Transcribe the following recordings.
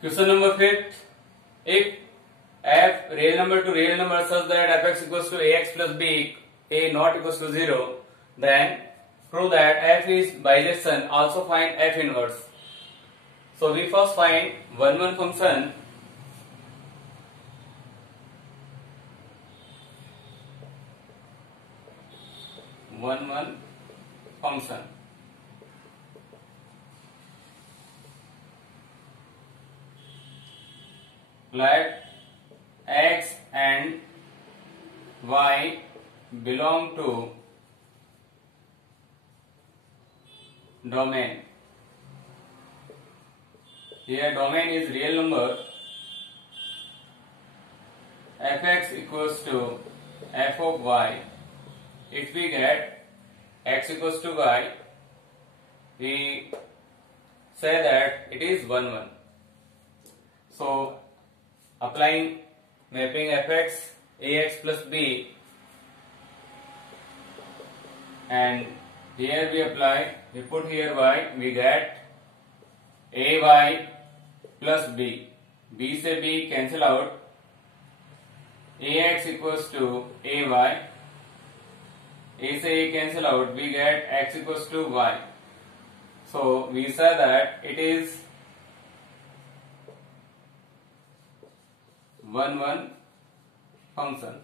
Question number 5. If f real number to real number such that fx equals to ax plus b, a not equals to 0, then prove that f is bijection. Also find f inverse. So we first find 1 function. Function. Let x and y belong to domain. Here domain is real number. Fx equals to f of y. If we get x equals to y, we say that it is 1. So applying mapping fx ax plus b, and here we put here y, we get ay plus b. B से b cancel out. Ax equals to ay. A से a cancel out. We get x equals to y. So we say that it is 1 function.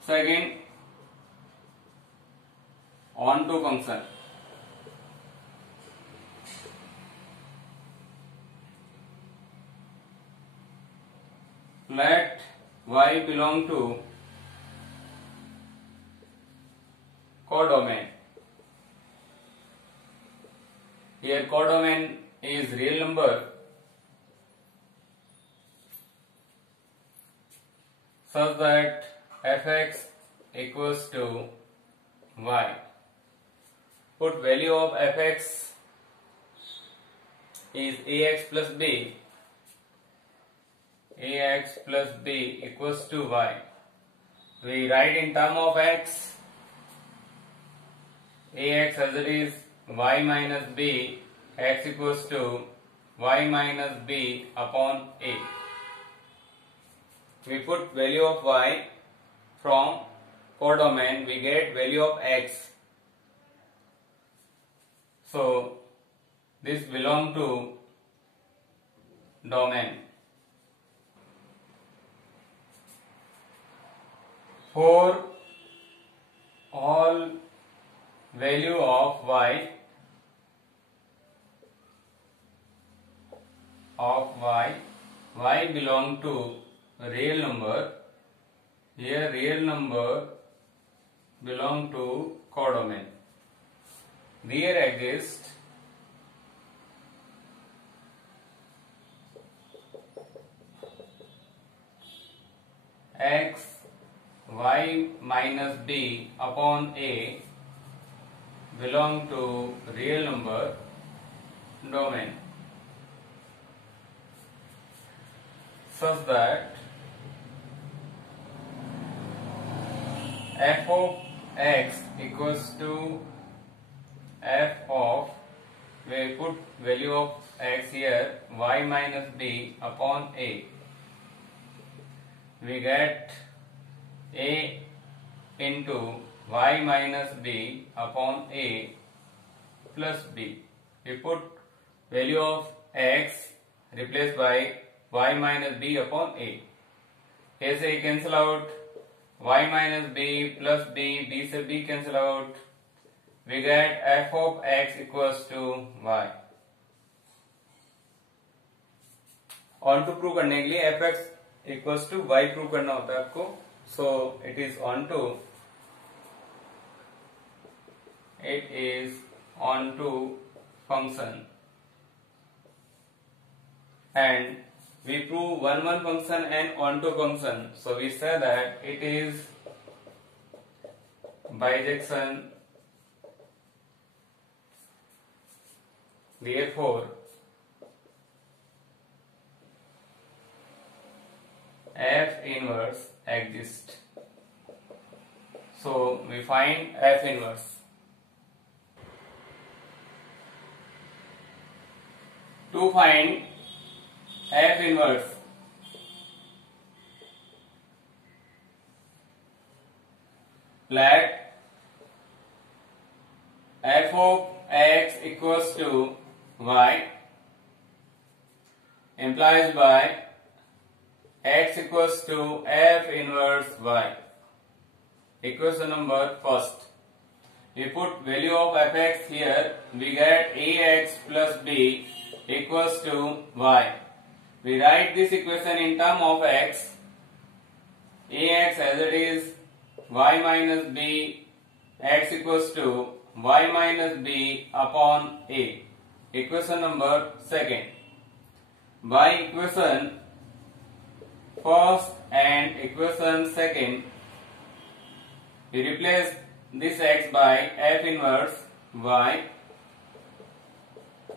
Second, onto function. Let y belong to codomain. Here codomain is real number such that fx equals to y. Put value of fx is ax plus b. Ax plus b equals to y. We write in term of x. Ax as it is y minus b, x equals to y minus b upon a. We put value of y from codomain, we get value of x. So this belong to domain. For all value of y belong to real number. Here real number belong to codomain. There exists x y minus b upon a belong to real number domain, such that f of x equals to f of, we put value of x here, y minus b upon a. We get a into y minus b upon a plus b. We put value of x replaced by y minus b upon a. A से a cancel out, y minus b plus b, b से b cancel out. We get f of x equals to y. On to prove करने के लिए fx equals to y prove करना होता है आपको. So it is onto function, and we prove 1 function and onto function. So we say that it is bijection. Therefore f inverse exists. So we find f inverse. To find f inverse, let f of x equals to y implies by x equals to f inverse y. Equation number first. We put value of fx here. We get ax plus b equals to y. We write this equation in term of x. Ax as it is y minus b, x equals to y minus b upon a. Equation number second. By equation first and equation second, we replace this x by f inverse y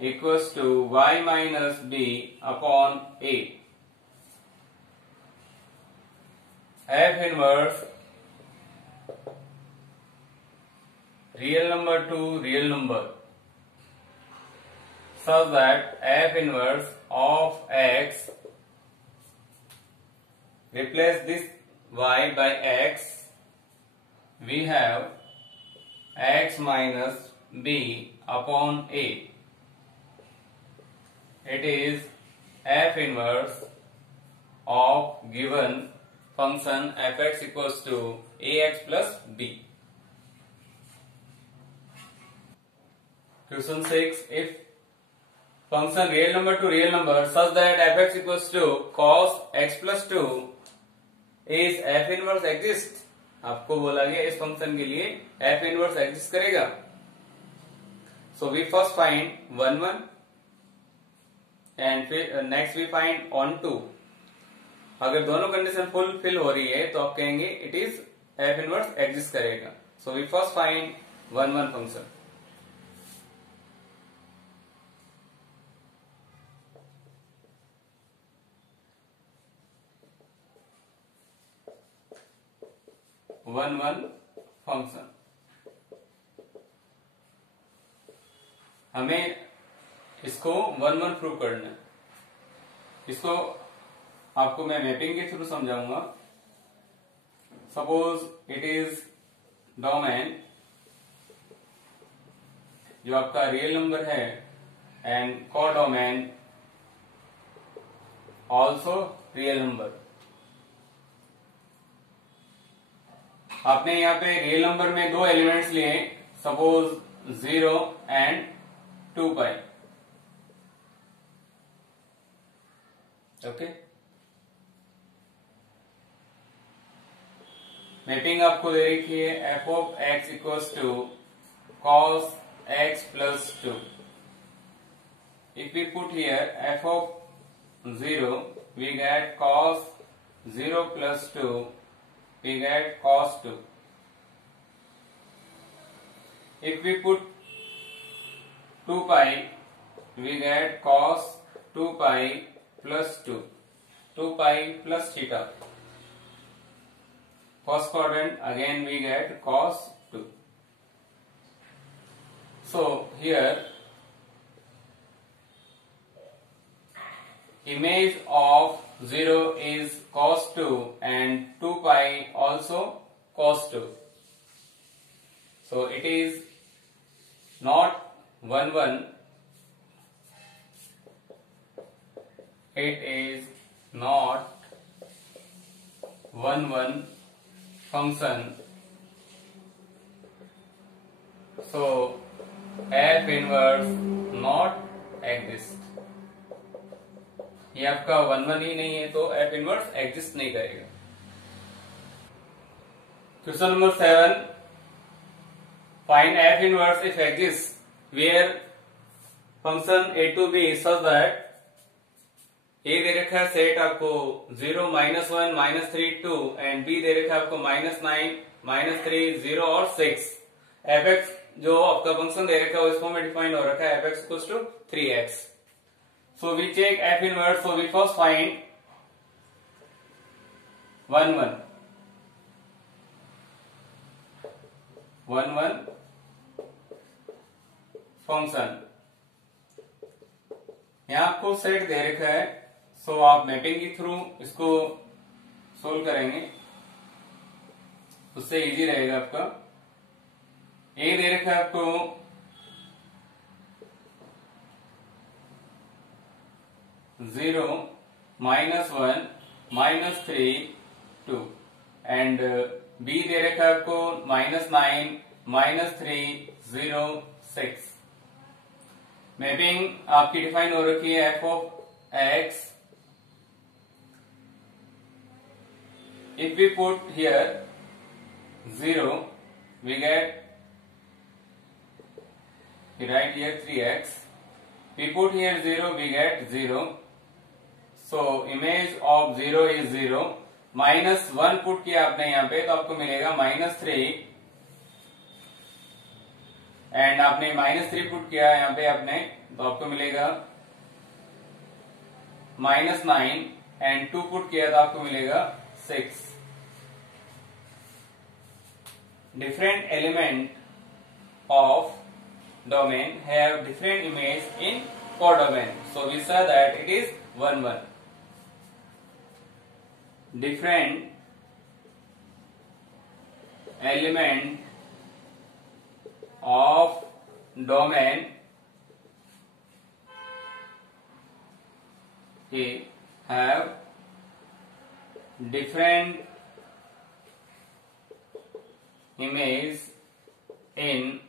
equals to y minus b upon a. F inverse real number to real number, such that f inverse of x, replace this y by x, we have x minus b upon a. It is f inverse of given function fx equals to ax plus b. Question 6. If function real number to real number such that fx equals to cos x plus 2 is f inverse exist, आपको बोला गया इस function के लिए f inverse exist करेगा. So we first find 1 1 and फिर next we find on 2. अगर दोनों कंडीशन फुलफिल हो रही है तो आप कहेंगे it is f inverse exist करेगा. So we first find 1 1 function. One one function हमें इसको 1 1 प्रूव करना है. इसको आपको मैं मैपिंग के थ्रू समझाऊंगा. सपोज इट इज डोमेन जो आपका रियल नंबर है and codomain also real number. आपने यहाँ पे रियल नंबर में दो एलिमेंट्स लिए, suppose 0 and 2 pi. Okay, mapping आपको दे रखी है f of x equals to cos x plus 2. If we put here f of 0, we get cos 0 plus 2. We get cos 2. If we put 2 pi, we get cos 2 pi plus 2. 2 pi plus theta. First quadrant, again we get cos 2. So here image of 0 is cos 2 and 2 pi also cos 2. So it is not 1 1, it is not 1 1 function. So f inverse not exist. ये आपका 1 1 ही नहीं है तो f inverse exist नहीं करेगा. Question number 7. Find f inverse if exist where function a to b such that a दे रखा है सेट आपको 0 -1 -3 2 एंड b दे रखा है आपको -9 -3 0 और 6. fx जो आपका फंक्शन दे रखा है उस फॉर्म में डिफाइन हो रखा है fx equals to 3x. So we check f inverse. So we first find 1 1 1 1 function. यहाँ आपको सेट दे रखा है, सो आप मैपिंग के थ्रू इसको सोल्व करेंगे, उससे इजी रहेगा आपका। ए दे रखा है आपको 0, -1, -3, 2 एंड बी दे रखा है आपको -9, -3, 0, 6। मैपिंग आपकी डिफाइन हो रखी है f of x। If we put here 0, we get, we write here 3x. We put here 0, we get 0. So image of 0 is 0. -1 put किया आपने यहाँ पे तो आपको मिलेगा -3, एंड आपने -3 पुट किया यहाँ पे आपने तो आपको मिलेगा -9, एंड 2 पुट किया तो आपको मिलेगा 6। Different element of domain have different image in codomain. So we saw that it is 1, 1. Different element of domain have different image in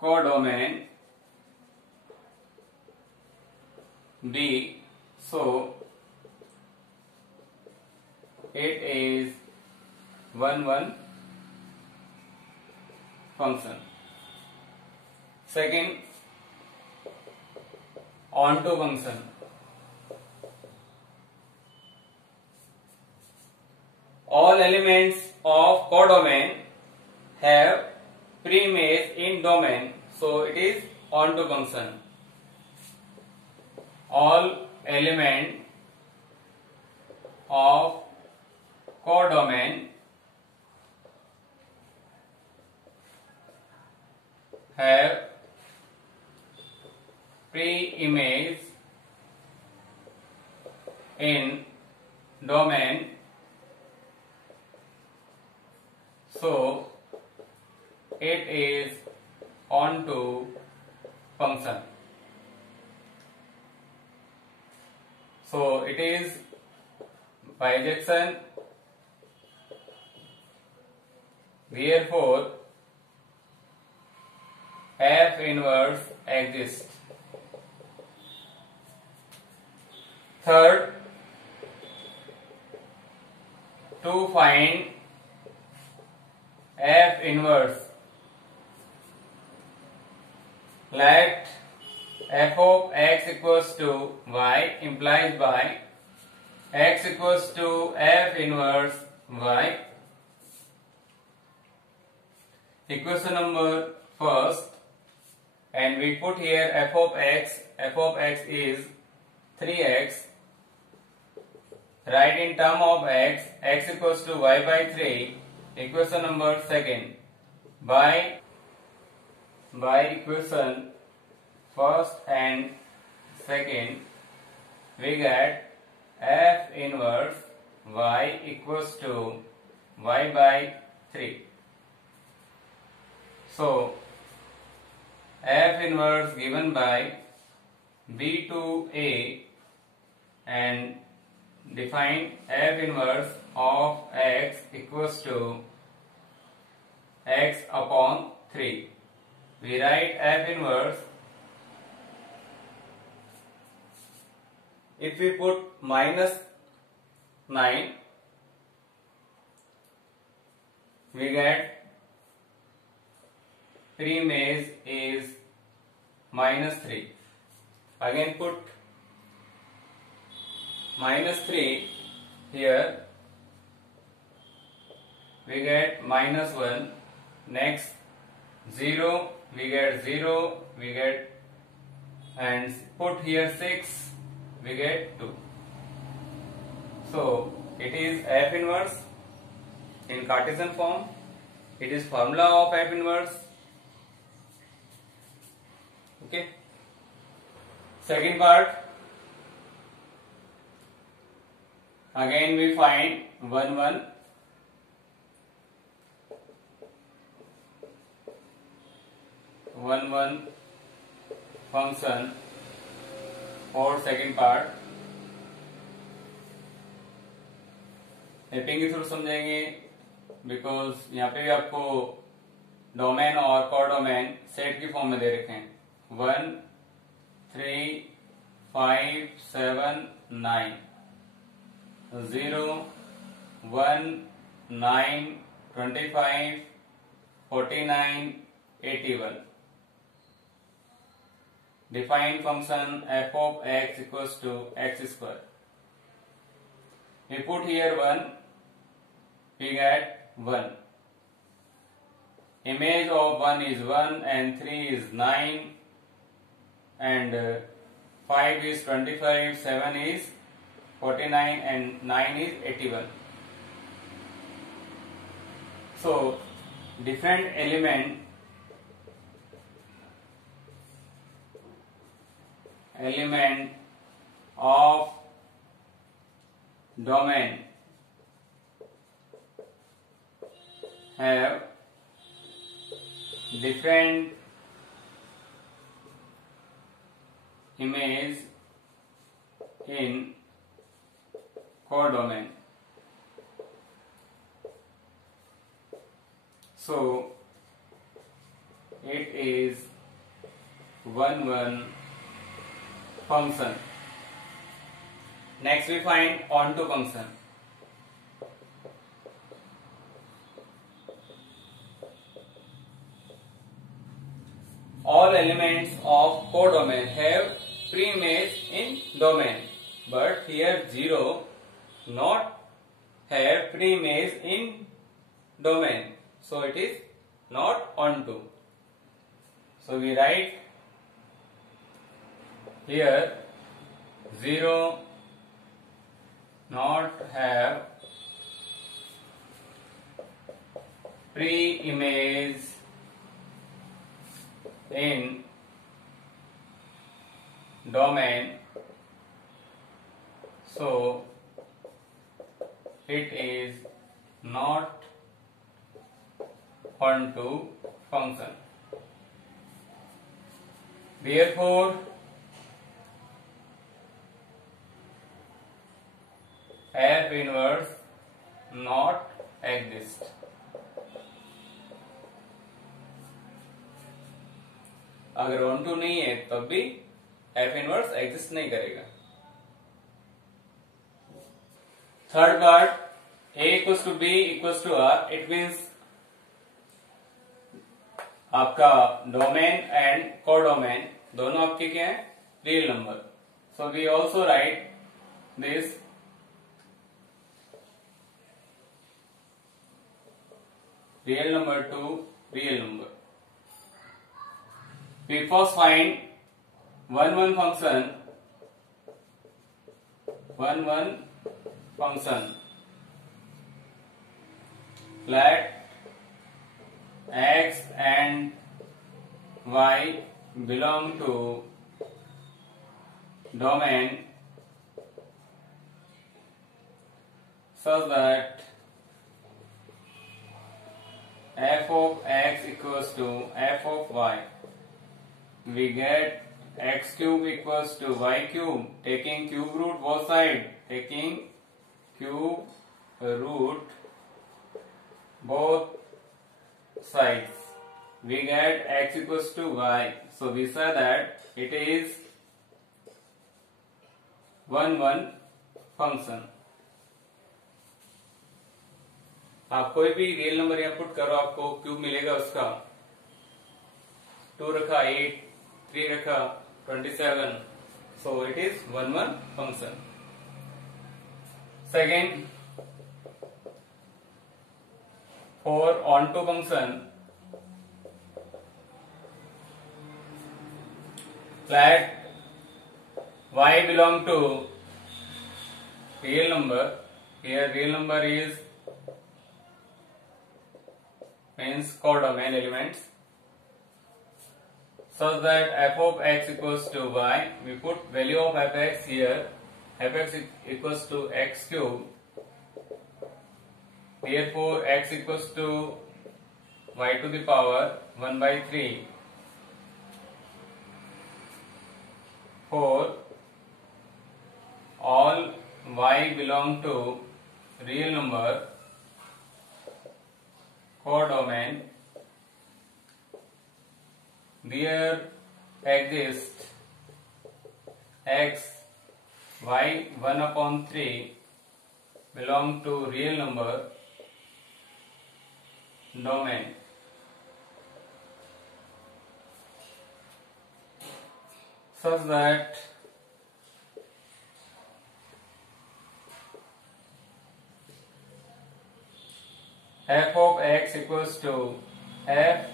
codomain B, so it is 1, 1 function. Second, onto function. All elements of codomain have preimage in domain, so it is onto function. All elements of codomain have preimage in domain, so it is onto function. So it is bijection, therefore F inverse exists. Third, to find F inverse, let f of x equals to y implies by x equals to f inverse y. Equation number first, and we put here f of x. F of x is 3x. Write in term of x, x equals to y by 3. Equation number second, by equation first and second, we get f inverse y equals to y by 3. So f inverse given by B2A, and define f inverse of x equals to x upon 3. We write f inverse. If we put -9, we get preimage is -3. Again put -3 here, we get -1. Next 0, we get 0, we get, and put here 6, we get 2. So it is f inverse in Cartesian form. It is formula of f inverse. Okay. Second part, again we find 1 1 1 1 function for second part. Mapping के through समझेंगे because यहाँ पे भी आपको domain और codomain set की form में दे रखे हैं. 1 3 5 7 9 0 1 9 25 49 81. Define function f of x equals to x square. We put here 1, we get 1. Image of 1 is 1 and 3 is 9 and 5 is 25, 7 is 49 and 9 is 81. So different element of domain have different image in codomain. So it is 1 1 function. Next we find onto function. All elements of codomain have preimage in domain, but here 0 not have preimage in domain, so it is not onto. So we write here 0 not have pre-image in domain, so it is not onto function. Therefore f inverse not exist. अगर onto नहीं है तब भी f inverse exist नहीं करेगा. Third part, a equals to b equals to r. It means आपका domain and codomain दोनों आपके क्या है, real number. So we also write this real number to real number. We first find 1 1 function, 1 1 function. Let x and y belong to domain such that f of x equals to f of y. We get x cube equals to y cube, taking cube root both sides, taking cube root both sides. We get x equals to y. So we say that it is 1 1 function. आप कोई भी real number यहाँ put करो, आपको cube मिलेगा उसका. 2 रखा 8, 3 रखा 27, so it is 1 1 function. Second, for onto function, let y belong to real number. Here real number is means codomain elements such that f of x equals to y. We put value of fx here. Fx equals to x cube. Therefore, x equals to y to the power 1 by 3 for all y belong to real number codomain. There exists x y 1 upon 3 belong to real number domain. Such that f of x equals to f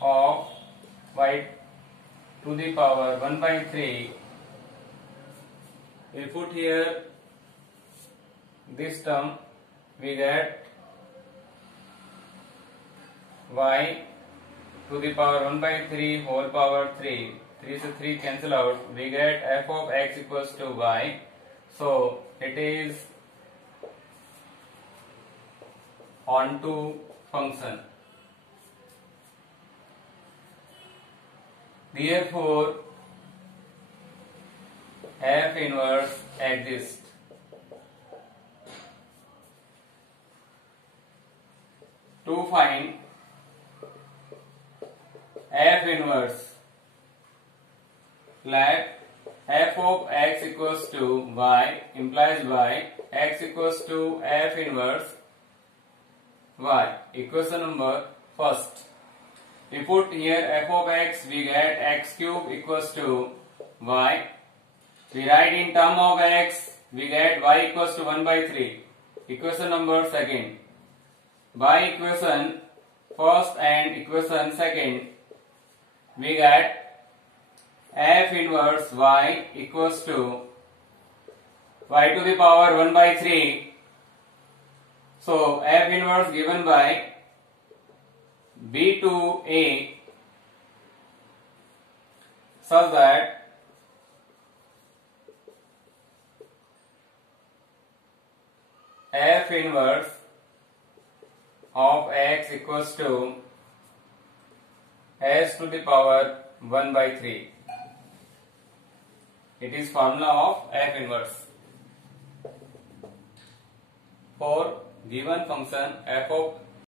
of y to the power 1 by 3. We put here this term, we get y to the power 1 by 3 whole power 3. 3 से 3 cancel out. We get f of x equals to y. So it is onto function. Therefore, f inverse exists. To find f inverse, let f of x equals to y implies y, x equals to f inverse y. Equation number first. We put here f of x, we get x cube equals to y. We write in term of x, we get y equals to 1 by 3. Equation number second. By equation first and equation second, we get f inverse y equals to y to the power 1 by 3. So f inverse given by b to a such that f inverse of x equals to s to the power 1 by 3. It is formula of f inverse. For given function f of